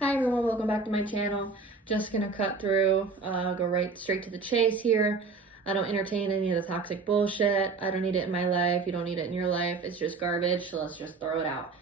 Hi everyone, welcome back to my channel. Just gonna cut through, go right straight to the chase here. I don't entertain any of the toxic bullshit. I don't need it in my life. You don't need it in your life. It's just garbage, so let's just throw it out.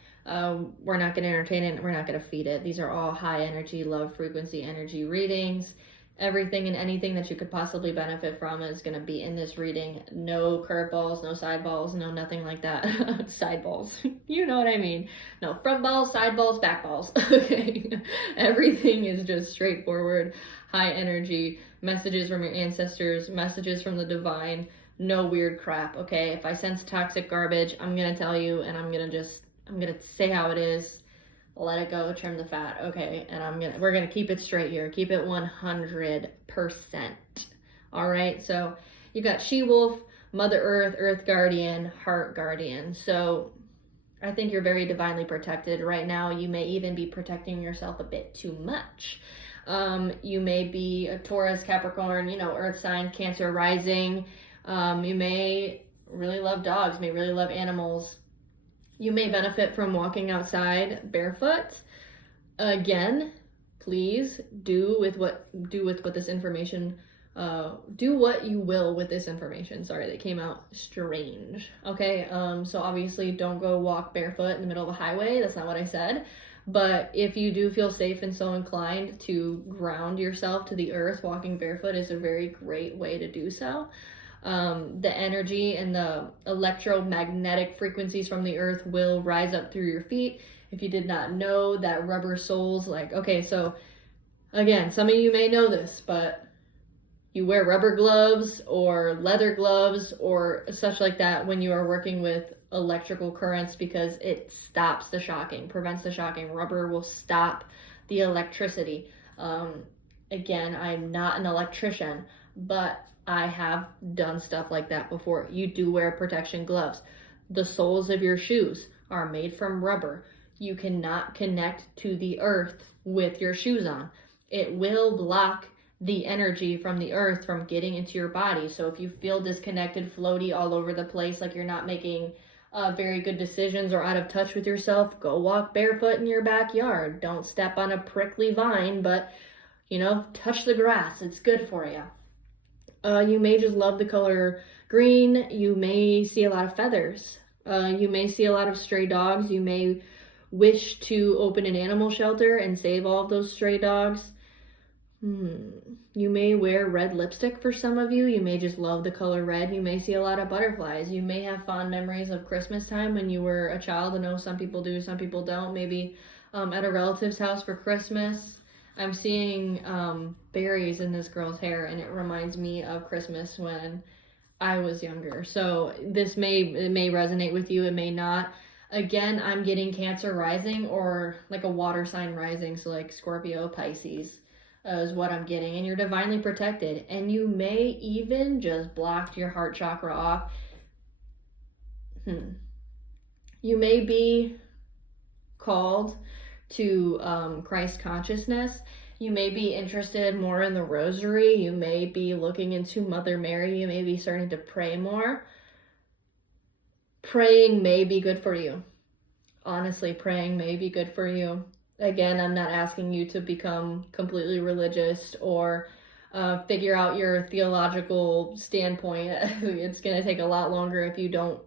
We're not gonna entertain it, we're not gonna feed it. These are all high energy, low frequency energy readings. Everything and anything that you could possibly benefit from is going to be in this reading. No curveballs, no side balls, no nothing like that. Side balls. You know what I mean. No front balls, side balls, back balls. Okay. Everything is just straightforward, high energy, messages from your ancestors, messages from the divine. No weird crap, okay? If I sense toxic garbage, I'm going to tell you, and I'm going to say how it is. Let it go, trim the fat, okay? And we're gonna keep it straight here. Keep it 100%. All right, so you've got She-Wolf, Mother Earth, Earth Guardian, Heart Guardian. So I think you're very divinely protected right now. You may even be protecting yourself a bit too much. You may be a Taurus, Capricorn, Earth sign, Cancer rising. You may really love dogs, may really love animals. You may benefit from walking outside barefoot. Again, please do what you will with this information. Sorry, that came out strange. Okay, so obviously don't go walk barefoot in the middle of a highway. That's not what I said. But if you do feel safe and so inclined to ground yourself to the earth, walking barefoot is a very great way to do so. The energy and the electromagnetic frequencies from the earth will rise up through your feet. If you did not know that rubber soles, okay, so again, some of you may know this, but you wear rubber gloves or leather gloves or such like that when you are working with electrical currents because it stops the shocking, prevents the shocking. Rubber will stop the electricity. Again, I'm not an electrician, but I have done stuff like that before. You do wear protection gloves. The soles of your shoes are made from rubber. You cannot connect to the earth with your shoes on. It will block the energy from the earth from getting into your body. So if you feel disconnected, floaty all over the place, like you're not making very good decisions or out of touch with yourself, go walk barefoot in your backyard. Don't step on a prickly vine, but touch the grass. It's good for you. You may just love the color green. You may see a lot of feathers. You may see a lot of stray dogs. You may wish to open an animal shelter and save all of those stray dogs. You may wear red lipstick for some of you. You may just love the color red. You may see a lot of butterflies. You may have fond memories of Christmas time when you were a child. I know some people do, some people don't. Maybe at a relative's house for Christmas. I'm seeing berries in this girl's hair, and it reminds me of Christmas when I was younger. So it may resonate with you, it may not. Again, I'm getting Cancer rising or like a water sign rising, so like Scorpio, Pisces is what I'm getting. And you're divinely protected, and you may even just block your heart chakra off. You may be called to Christ consciousness. You may be interested more in the rosary. You may be looking into Mother Mary. You may be starting to pray more. Praying may be good for you. Honestly, praying may be good for you. Again, I'm not asking you to become completely religious or figure out your theological standpoint. It's going to take a lot longer if you don't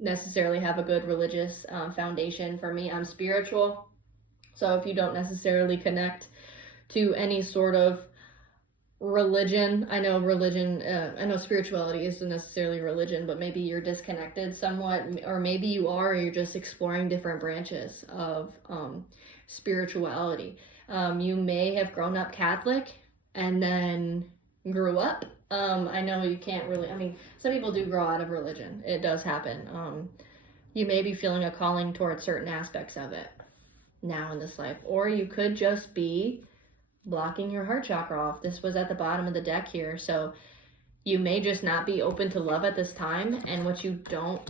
necessarily have a good religious foundation. For me, I'm spiritual. So if you don't necessarily connect to any sort of religion, I know spirituality isn't necessarily religion, but maybe you're disconnected somewhat, or maybe you are, or you're just exploring different branches of spirituality. You may have grown up Catholic and then grew up. I know you can't really, some people do grow out of religion. It does happen. You may be feeling a calling towards certain aspects of it now in this life, or you could just be blocking your heart chakra off. This was at the bottom of the deck here, so you may just not be open to love at this time. And what you don't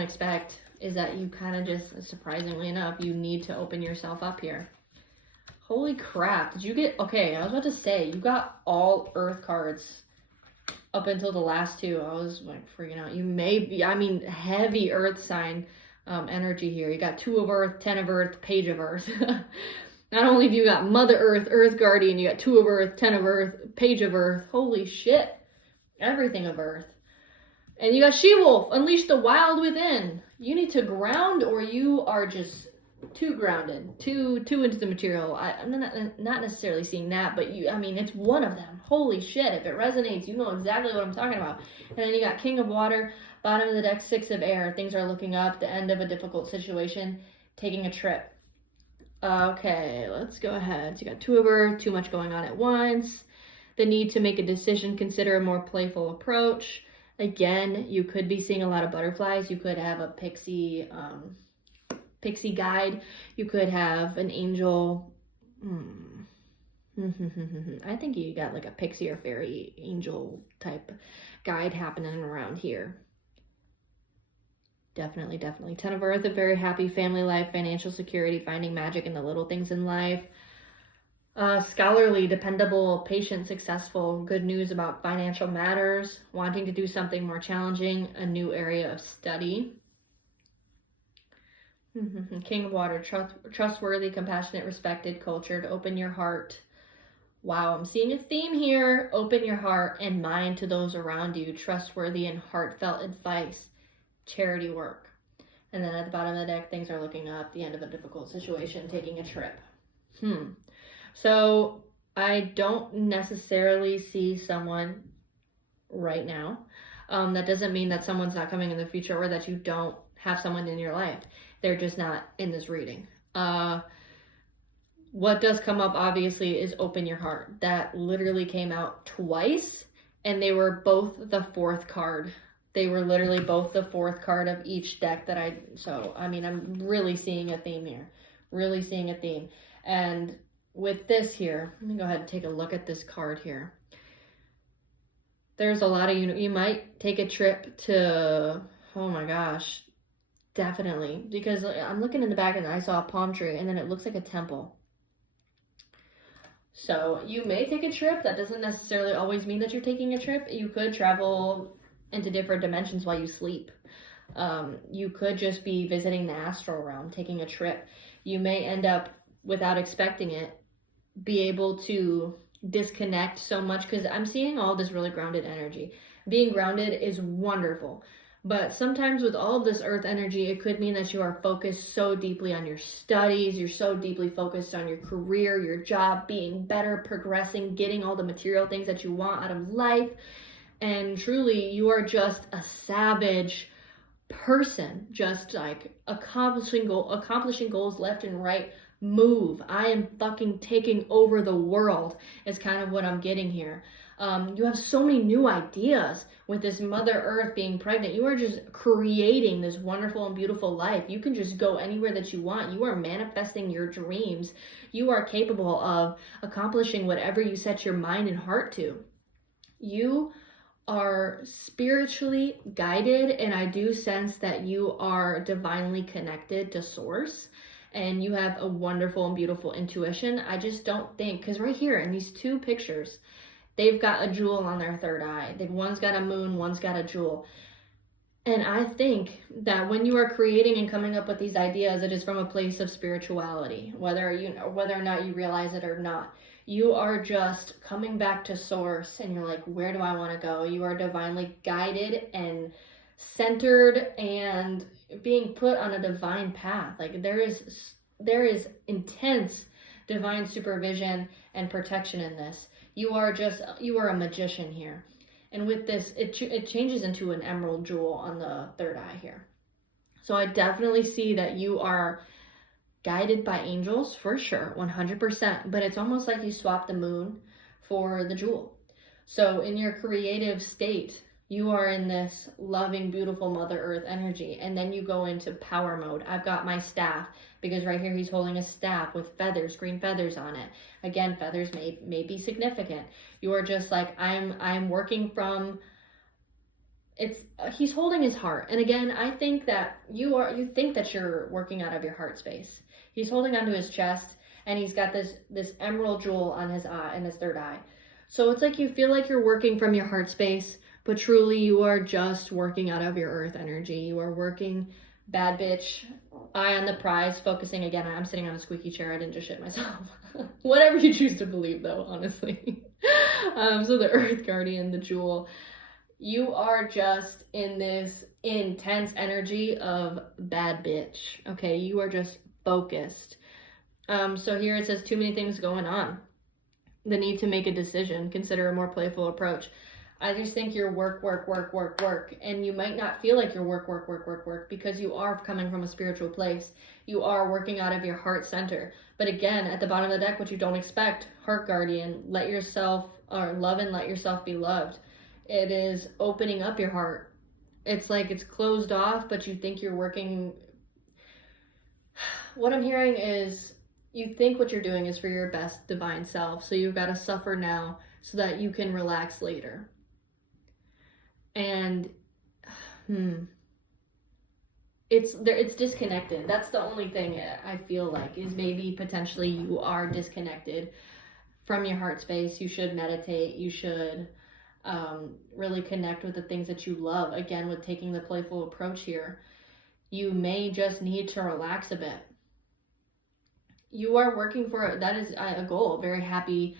expect is that you kind of just, surprisingly enough, you need to open yourself up here. Holy crap, did you get, okay, I was about to say, you got all earth cards up until the last two. I was like freaking out. You may be, heavy earth sign energy here. You got 2 of Earth, 10 of Earth, Page of Earth. Not only do you got Mother Earth, Earth Guardian, you got 2 of Earth, 10 of Earth, Page of Earth. Holy shit. Everything of Earth. And you got She-Wolf, unleash the wild within. You need to ground, or you are just too grounded, too into the material. I'm not necessarily seeing that, but it's one of them. Holy shit, if it resonates, you know exactly what I'm talking about. And then you got King of Water, bottom of the deck, 6 of Air. Things are looking up, the end of a difficult situation, taking a trip. Okay, let's go ahead. So you got 2 of Earth, too much going on at once. The need to make a decision, consider a more playful approach. Again, you could be seeing a lot of butterflies. You could have a pixie guide. You could have an angel. I think you got like a pixie or fairy angel type guide happening around here. Definitely. 10 of Earth, a very happy family life, financial security, finding magic in the little things in life. Scholarly, dependable, patient, successful, good news about financial matters, wanting to do something more challenging, a new area of study. King of Water, trustworthy, compassionate, respected, cultured, open your heart. Wow, I'm seeing a theme here. Open your heart and mind to those around you, trustworthy and heartfelt advice, charity work. And then at the bottom of the deck, things are looking up, the end of a difficult situation, taking a trip. So I don't necessarily see someone right now. That doesn't mean that someone's not coming in the future or that you don't have someone in your life. They're just not in this reading. What does come up, obviously, is open your heart. That literally came out twice, and they were both the 4th card. They were literally both the 4th card of each deck that I'm really seeing a theme here. Really seeing a theme. And with this here, let me go ahead and take a look at this card here. There's a lot of, you might take a trip to, oh my gosh, definitely. Because I'm looking in the back and I saw a palm tree and then it looks like a temple. So you may take a trip. That doesn't necessarily always mean that you're taking a trip. You could travel into different dimensions while you sleep. You could just be visiting the astral realm, taking a trip. You may end up, without expecting it, be able to disconnect so much, because I'm seeing all this really grounded energy. Being grounded is wonderful, but sometimes with all of this earth energy, it could mean that you are focused so deeply on your studies, you're so deeply focused on your career, your job, being better, progressing, getting all the material things that you want out of life, and truly you are just a savage person, just like accomplishing goals left and right. Move. I am fucking taking over the world is kind of what I'm getting here. You have so many new ideas with this Mother Earth being pregnant. You are just creating this wonderful and beautiful life. You can just go anywhere that you want. You are manifesting your dreams. You are capable of accomplishing whatever you set your mind and heart to. You are spiritually guided, and I do sense that you are divinely connected to Source. And you have a wonderful and beautiful intuition. I just don't think, because right here in these 2 pictures, they've got a jewel on their 3rd eye. One's got a moon, one's got a jewel. And I think that when you are creating and coming up with these ideas, it is from a place of spirituality, whether or not you realize it or not. You are just coming back to Source, and you're like, where do I want to go? You are divinely guided and centered and being put on a divine path. Like there is intense divine supervision and protection in this. You are a magician here. And with this, it changes into an emerald jewel on the 3rd eye here. So I definitely see that you are guided by angels for sure, 100%, but it's almost like you swap the moon for the jewel. So in your creative state, you are in this loving, beautiful Mother Earth energy, and then you go into power mode. I've got my staff, because right here he's holding a staff with feathers, green feathers on it. Again, feathers may be significant. You are just like, I'm working from, he's holding his heart. And again, I think that you think that you're working out of your heart space. He's holding onto his chest, and he's got this emerald jewel on his eye, in his 3rd eye. So it's like you feel like you're working from your heart space, but truly you are just working out of your earth energy. You are working bad bitch, eye on the prize, focusing again. I'm sitting on a squeaky chair. I didn't just shit myself. Whatever you choose to believe, though, honestly. So the Earth Guardian, the Jewel, you are just in this intense energy of bad bitch. Okay, you are just focused. So here it says too many things going on. The need to make a decision. Consider a more playful approach. I just think you're work, and you might not feel like you're work, because you are coming from a spiritual place. You are working out of your heart center. But again, at the bottom of the deck, what you don't expect, Heart Guardian, let yourself, or love and let yourself be loved. It is opening up your heart. It's like it's closed off, but you think you're working. What I'm hearing is you think what you're doing is for your best divine self. So you've got to suffer now so that you can relax later. And it's disconnected. That's the only thing I feel like, is maybe potentially you are disconnected from your heart space. You should meditate. You should really connect with the things that you love. Again, with taking the playful approach here, you may just need to relax a bit. You are working for, that is a goal, a very happy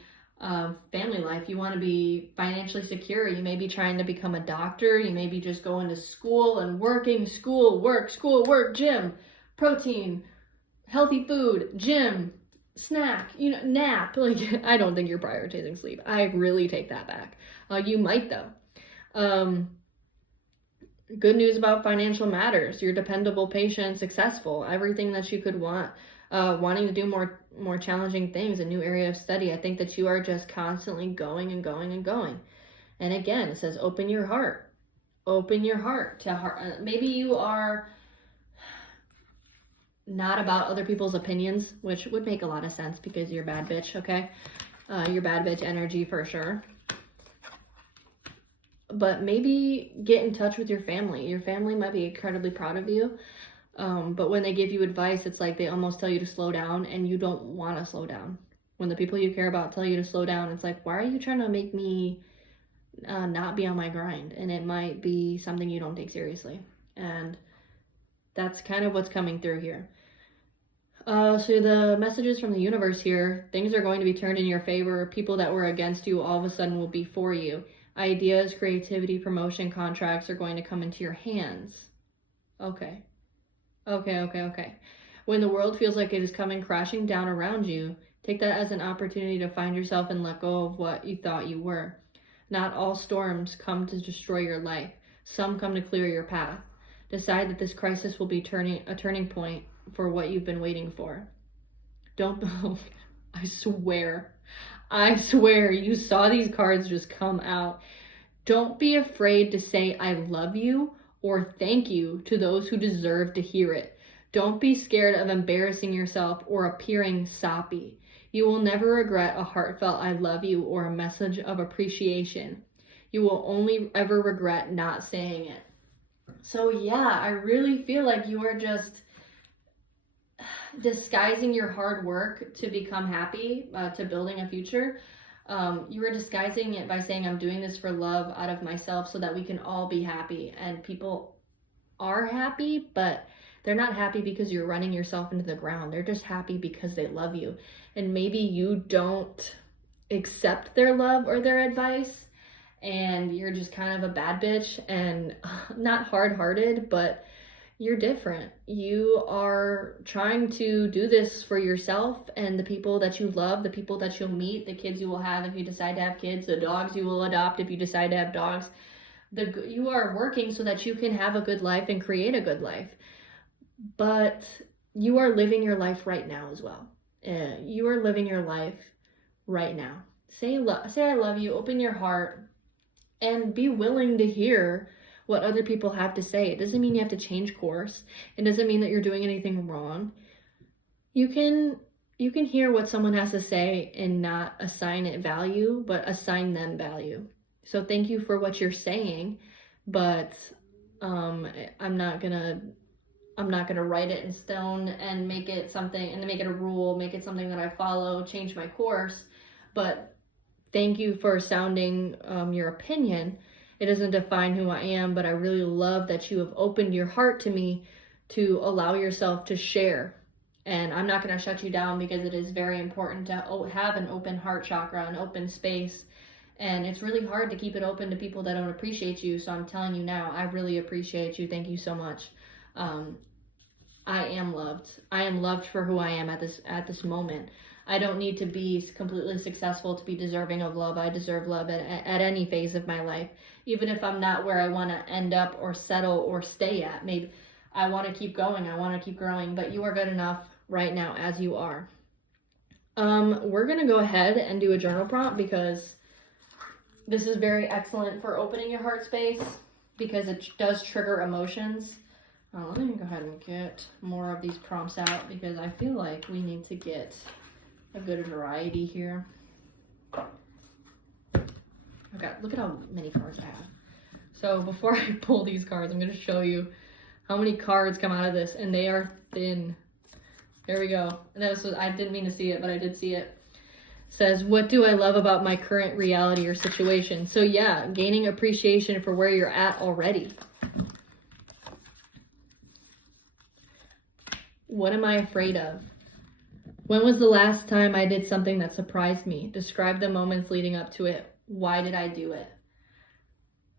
family life. You want to be financially secure. You may be trying to become a doctor. You may be just going to school and working, school, work, gym, protein, healthy food, gym, snack, nap. Like, I don't think you're prioritizing sleep. I really take that back. You might though. Good news about financial matters. You're dependable, patient, successful, everything that you could want. Wanting to do more challenging things, a new area of study. I think that you are just constantly going and going and going. And again, it says open your heart. Open your heart to heart. Maybe you are not about other people's opinions, which would make a lot of sense because you're bad bitch, okay? You're bad bitch energy for sure. But maybe get in touch with your family. Your family might be incredibly proud of you. But when they give you advice, it's like they almost tell you to slow down, and you don't want to slow down. When the people you care about tell you to slow down, it's like, why are you trying to make me not be on my grind? And it might be something you don't take seriously. And that's kind of what's coming through here. So the messages from the universe here, things are going to be turned in your favor. People that were against you all of a sudden will be for you. Ideas, creativity, promotion, contracts are going to come into your hands. Okay. When the world feels like it is coming crashing down around you, take that as an opportunity to find yourself and let go of what you thought you were. Not all storms come to destroy your life. Some come to clear your path. Decide that this crisis will be a turning point for what you've been waiting for. I swear you saw these cards just come out. Don't be afraid to say I love you or thank you to those who deserve to hear it. Don't be scared of embarrassing yourself or appearing soppy. You will never regret a heartfelt I love you or a message of appreciation. You will only ever regret not saying it. So yeah, I really feel like you are just disguising your hard work to become happy, to building a future. You were disguising it by saying, I'm doing this for love out of myself so that we can all be happy. And people are happy, but they're not happy because you're running yourself into the ground. They're just happy because they love you. And maybe you don't accept their love or their advice, and you're just kind of a bad bitch and not hard-hearted, but you're different. You are trying to do this for yourself and the people that you love, the people that you'll meet, the kids you will have if you decide to have kids, the dogs you will adopt if you decide to have dogs. You are working so that you can have a good life and create a good life. But you are living your life right now as well. You are living your life right now. Say I love you, open your heart, and be willing to hear what other people have to say. It doesn't mean you have to change course. It doesn't mean that you're doing anything wrong. You can hear what someone has to say and not assign it value, but assign them value. So thank you for what you're saying, but I'm not gonna write it in stone and make it something, and make it a rule, make it something that I follow, change my course. But thank you for sounding your opinion. It doesn't define who I am, but I really love that you have opened your heart to me to allow yourself to share. And I'm not going to shut you down, because it is very important to have an open heart chakra, an open space. And it's really hard to keep it open to people that don't appreciate you. So I'm telling you now, I really appreciate you. Thank you so much. I am loved. I am loved for who I am at this moment. I don't need to be completely successful to be deserving of love. I deserve love at any phase of my life. Even if I'm not where I want to end up or settle or stay at. Maybe I want to keep going. I want to keep growing. But you are good enough right now as you are. We're going to go ahead and do a journal prompt, because this is very excellent for opening your heart space, because it does trigger emotions. Let me go ahead and get more of these prompts out, because I feel like we need to get a good variety here. Okay, look at how many cards I have. So before I pull these cards, I'm going to show you how many cards come out of this, and they are thin. There we go. And I didn't mean to see it, but I did see it. It says, what do I love about my current reality or situation? So yeah, gaining appreciation for where you're at already. What am I afraid of? When was the last time I did something that surprised me? Describe the moments leading up to it. Why did I do it?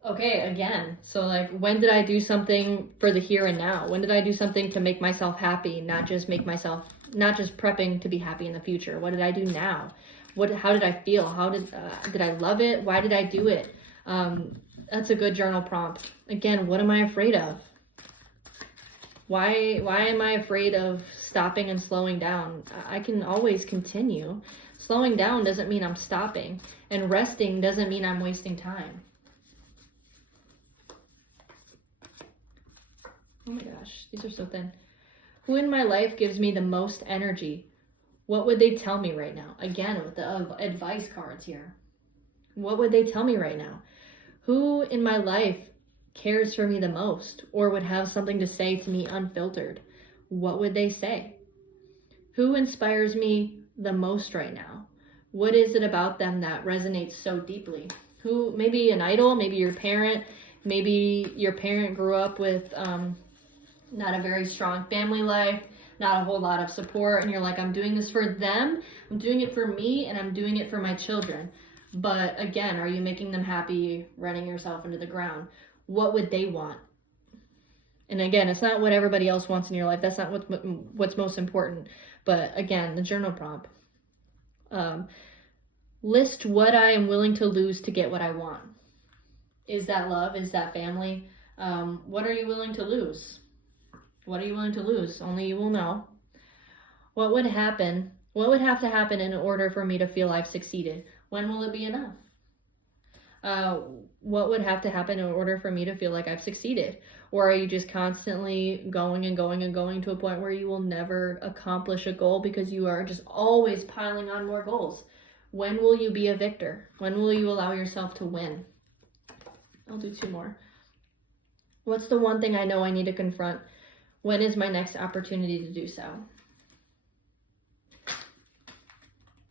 Okay, again, so like, when did I do something for the here and now? When did I do something to make myself happy, not just prepping to be happy in the future? What did I do now? How did I feel? How did I love it? Why did I do it? That's a good journal prompt. Again, what am I afraid of? Why am I afraid of stopping and slowing down? I can always continue. Slowing down doesn't mean I'm stopping, and resting doesn't mean I'm wasting time. Oh my gosh, these are so thin. Who in my life gives me the most energy? What would they tell me right now? Again, with the advice cards here. What would they tell me right now? Who in my life cares for me the most, or would have something to say to me unfiltered? What would they say? Who inspires me the most right now? What is it about them that resonates so deeply? Who, maybe an idol, maybe your parent, maybe your parent grew up with not a very strong family life, not a whole lot of support, and you're like, I'm doing this for them, I'm doing it for me, and I'm doing it for my children. But again, are you making them happy, running yourself into the ground? What would they want? And again, it's not what everybody else wants in your life. That's not what's most important. But again, the journal prompt. List what I am willing to lose to get what I want. Is that love? Is that family? What are you willing to lose? What are you willing to lose? Only you will know. What would happen? What would have to happen in order for me to feel I've succeeded? When will it be enough? What would have to happen in order for me to feel like I've succeeded? Or are you just constantly going and going and going to a point where you will never accomplish a goal because you are just always piling on more goals? When will you be a victor? When will you allow yourself to win? I'll do two more. What's the one thing I know I need to confront? When is my next opportunity to do so?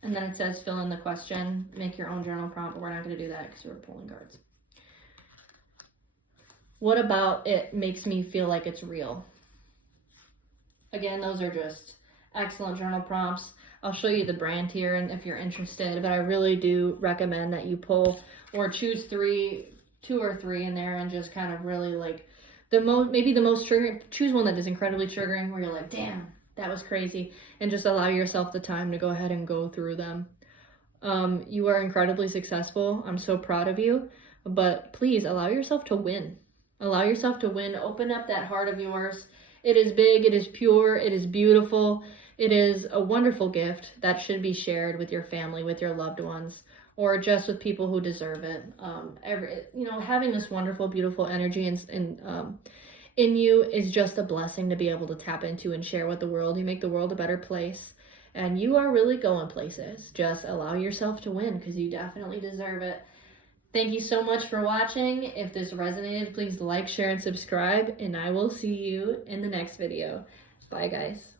And then it says fill in the question, make your own journal prompt, but we're not going to do that because we're pulling cards. What about it makes me feel like it's real? Again, those are just excellent journal prompts. I'll show you the brand here and if you're interested, but I really do recommend that you pull or choose two or three in there and just kind of really like maybe the most triggering, choose one that is incredibly triggering where you're like, damn, that was crazy, and just allow yourself the time to go ahead and go through them. You are incredibly successful. I'm so proud of you, but please allow yourself to win. Allow yourself to win. Open up that heart of yours. It is big, it is pure, it is beautiful. It is a wonderful gift that should be shared with your family, with your loved ones, or just with people who deserve it. Having this wonderful, beautiful energy in you is just a blessing to be able to tap into and share with the world. You make the world a better place, and you are really going places. Just allow yourself to win because you definitely deserve it. Thank you so much for watching. If this resonated, please like, share, and subscribe, and I will see you in the next video. Bye, guys.